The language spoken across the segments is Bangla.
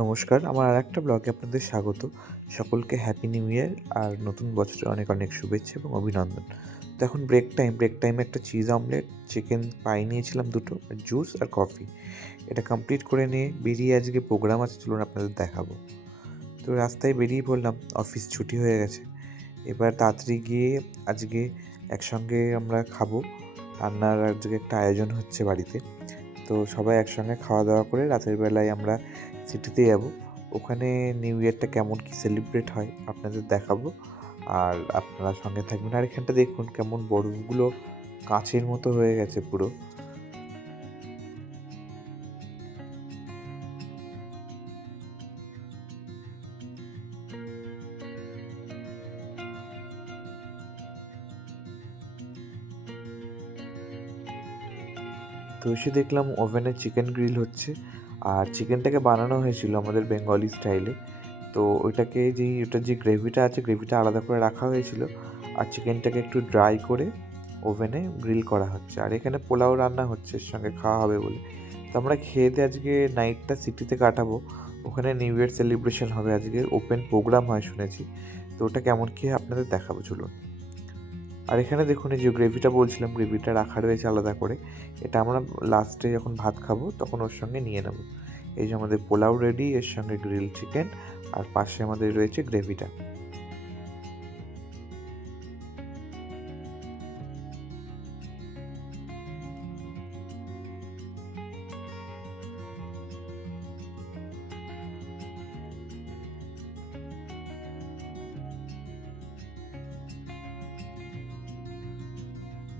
নমস্কার, আমার আরেকটা ব্লগে আপনাদের স্বাগত। সকলকে হ্যাপি নিউ ইয়ার আর নতুন বছরের অনেক অনেক শুভেচ্ছা এবং অভিনন্দন। তো এখন ব্রেক টাইমে একটা চিজ অমলেট, চিকেন পাই নিয়েছিলাম দুটো, জুস আর কফি। এটা কমপ্লিট করে নিয়ে বেরিয়ে আজকে প্রোগ্রাম আছে, চলুন আপনাদের দেখাবো। তো রাস্তায় বেরিয়ে পড়লাম, অফিস ছুটি হয়ে গেছে। এবার তাড়াতাড়ি গিয়ে আজকে একসঙ্গে আমরা খাবো। রান্নার আজকে একটা আয়োজন হচ্ছে বাড়িতে। তো সবাই একসঙ্গে খাওয়া দাওয়া করে রাতের বেলায় আমরা সিটিতে যাব। ওখানে নিউ ইয়ারটা কেমন কী সেলিব্রেট হয় আপনাদের দেখাবো, আর আপনারা সঙ্গে থাকবেন। আর এখানটা দেখুন কেমন বরফগুলো কাঁচের মতো হয়ে গেছে পুরো। তো এসে দেখলাম ওভেনে চিকেন গ্রিল হচ্ছে, আর চিকেনটাকে বানানো হয়েছিল আমাদের বেঙ্গলি স্টাইলে। তো ওটার যে গ্রেভিটা আছে, গ্রেভিটা আলাদা করে রাখা হয়েছিল, আর চিকেনটাকে একটু ড্রাই করে ওভেনে গ্রিল করা হচ্ছে। আর এখানে পোলাও রান্না হচ্ছে, এর সঙ্গে খাওয়া হবে বলে। তো আমরা খেয়ে দিয়ে আজকে নাইটটা সিটিতে কাটাবো। ওখানে নিউ ইয়ার সেলিব্রেশন হবে, আজকে ওপেন প্রোগ্রাম হয় শুনেছি। তো ওটা কেমন খেয়ে আপনাদের দেখাবো, চলুন। আর এখানে দেখুন এই যে গ্রেভিটা বলছিলাম, গ্রেভিটা রাখা রয়েছে আলাদা করে। এটা আমরা লাস্টে যখন ভাত খাবো তখন ওর সঙ্গে নিয়ে নেব। এই যে আমাদের পোলাও রেডি, এর সঙ্গে গ্রিল চিকেন, আর পাশে আমাদের রয়েছে গ্রেভিটা।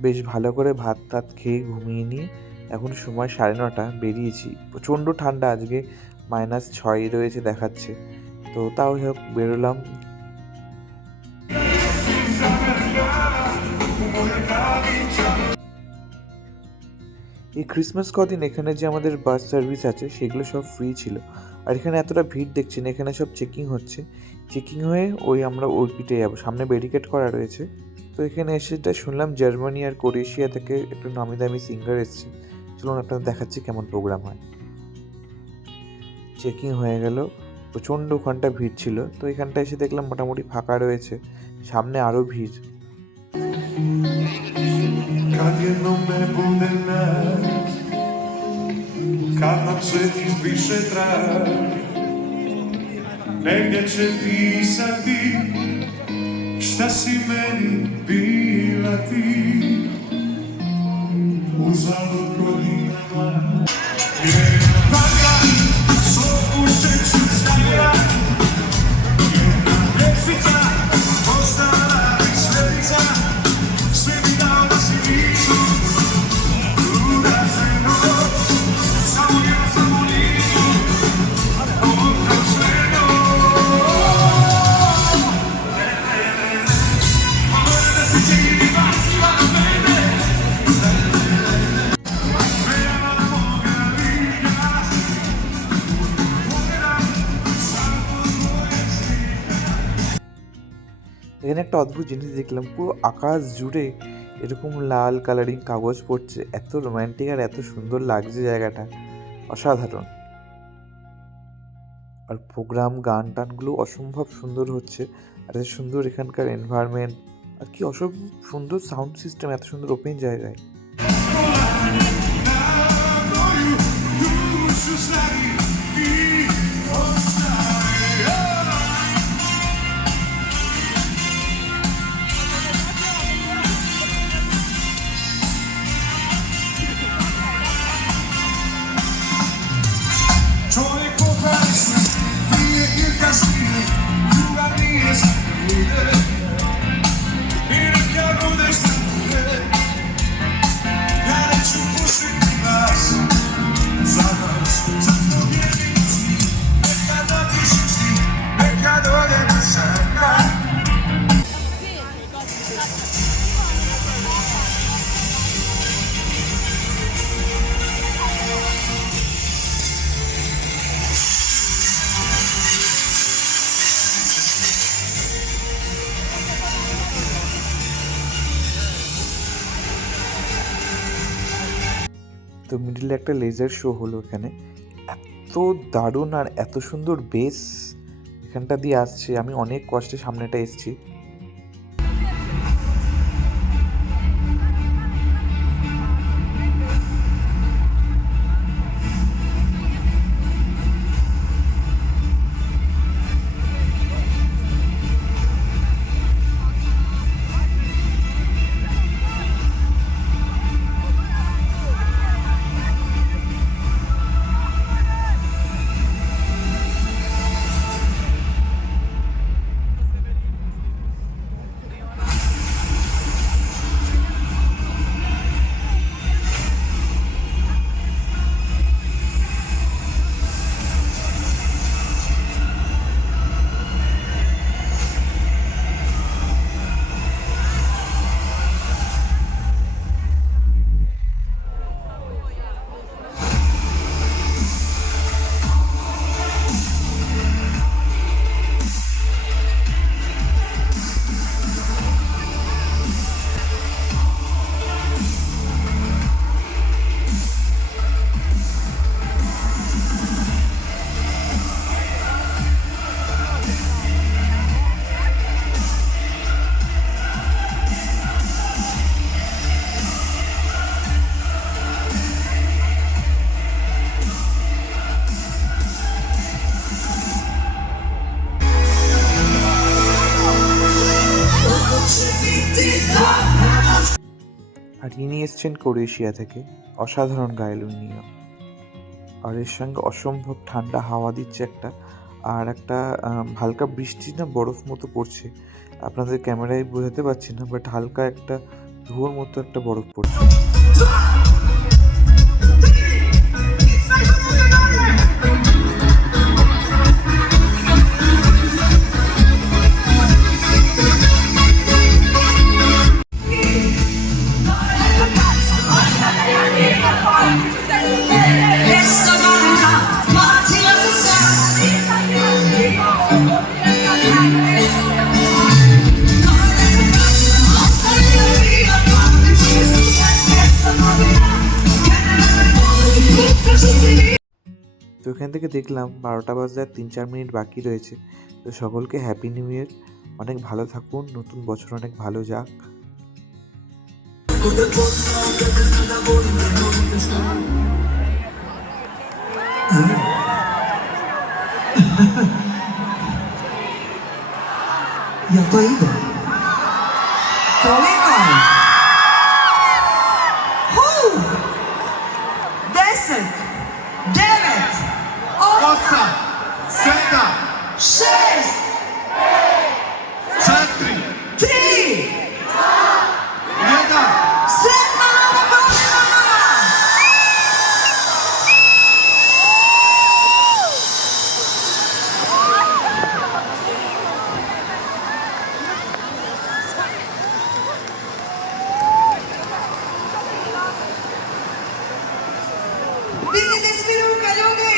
বেশ ভালো করে ভাত টাত খেয়ে ঘুমিয়ে নিয়ে এখন সময় 9:30, বেরিয়েছি। প্রচণ্ড ঠান্ডা আজকে, -6 রয়েছে দেখাচ্ছে। তো তাও হোক বেরোলাম। এই ক্রিসমাস কদিন এখানে যে আমাদের বাস সার্ভিস আছে সেগুলো সব ফ্রি ছিল। আর এখানে এতটা ভিড় দেখছেন, এখানে সব চেকিং হচ্ছে। চেকিং হয়ে আমরা ওই পিঠে যাবো, সামনে ব্যারিকেড করা রয়েছে। তো এখানে এসে শুনলাম জার্মানি আর ক্রোয়েশিয়া থেকে একটু নামি দামি সিঙ্গার এসছে। চলুন আপনাদের দেখাচ্ছি কেমন প্রোগ্রাম হয়। চেকিং হয়ে গেল, প্রচণ্ড ওখানটা ভিড় ছিল। তো এখানটা এসে দেখলাম মোটামুটি ফাঁকা রয়েছে, সামনে আরও ভিড়। Kad nam se izbriše trag, negdje će pisati šta si meni bila ti. Uzalud godinama jedna vaga s opušteću stavila, jedna lječica postala i svetica, sve mi dao da si nisu luda ženo. এখানে একটা অদ্ভুত জিনিস দেখলাম, পুরো আকাশ জুড়ে এরকম লাল কালারিং কাগজ পড়ছে। এত রোম্যান্টিক আর এত সুন্দর লাগছে জায়গাটা, অসাধারণ। আর প্রোগ্রাম গান টানগুলো অসম্ভব সুন্দর হচ্ছে। আর এত সুন্দর এখানকার এনভায়রনমেন্ট, আর কি অসম্ভব সুন্দর সাউন্ড সিস্টেম এত সুন্দর ওপেন জায়গায়। তো মিডিলে একটা লেজার শো হলো এখানে। এত এত দারুণ আর এত সুন্দর বেস এখানটা দিয়ে আসছে, আমি অনেক কষ্টে সামনেটা এসেছি। আর ইনি এসছেন ক্রোয়েশিয়া থেকে, অসাধারণ গাইল উনিও। আর এর সঙ্গে অসম্ভব ঠান্ডা হাওয়া দিচ্ছে একটা, আর একটা হালকা বৃষ্টি না বরফ মতো পড়ছে, আপনাদের ক্যামেরায় বোঝাতে পারছি না, বাট হালকা একটা ধুয়োর মতো একটা বরফ পড়ছে। তো এখান থেকে দেখলাম 12টা বাজতে আর 3-4 মিনিট বাকি রয়েছে। তো সকলকে হ্যাপি নিউ ইয়ার, অনেক ভালো থাকুন, নতুন বছর অনেক ভালো যাক। Eu tô indo. Come. Descent. 9. 8, 7, 6. 4, 3. 1. Sredna nova godina! Dignite sviluka, ljudi!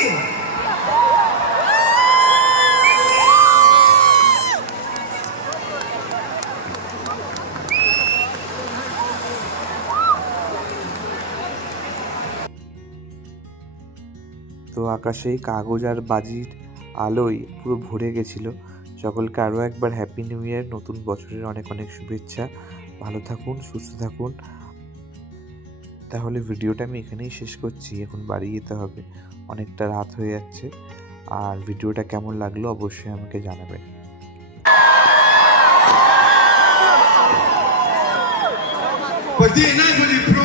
তো আকাশে এই কাগজ আর বাজির আলোয় পুরো ভরে গেছিলো। সকলকে আরও একবার হ্যাপি নিউ ইয়ার, নতুন বছরের অনেক অনেক শুভেচ্ছা। ভালো থাকুন, সুস্থ থাকুন। তাহলে ভিডিওটা আমি এখানেই শেষ করছি, এখন বাড়ি যেতে হবে, অনেকটা রাত হয়ে যাচ্ছে। আর ভিডিওটা কেমন লাগলো অবশ্যই আমাকে জানাবেন। Per dire Napoli pro